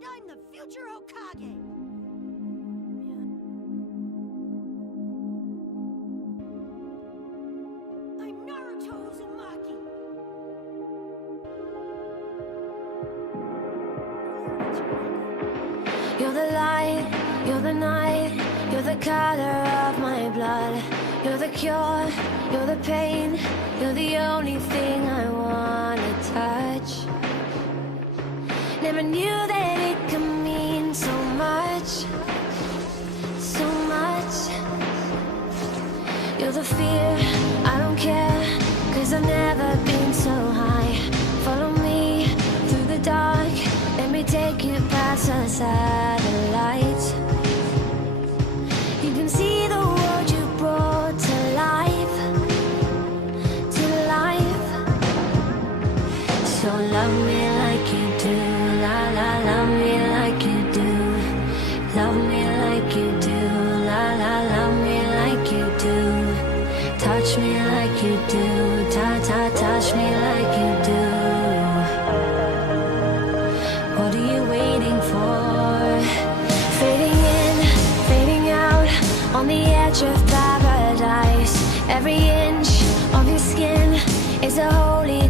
And I'm the future Hokage! I'm Naruto Uzumaki! You're the light, you're the night, you're the color of my blood. You're the cure, you're the pain, you're the only thing I wanna touch. Never knew that it could mean so much, so much. You're the fear, I don't care, 'cause I've never been so high. Follow me through the dark, let me take you past the satellites. You can see the world you brought to life, to life. So love me like you do, la la, love me like you do. Love me like you do, la la, love me like you do. Touch me like you do, ta ta, touch me like you do. What are you waiting for? Fading in, fading out, on the edge of paradise. Every inch of your skin is a holy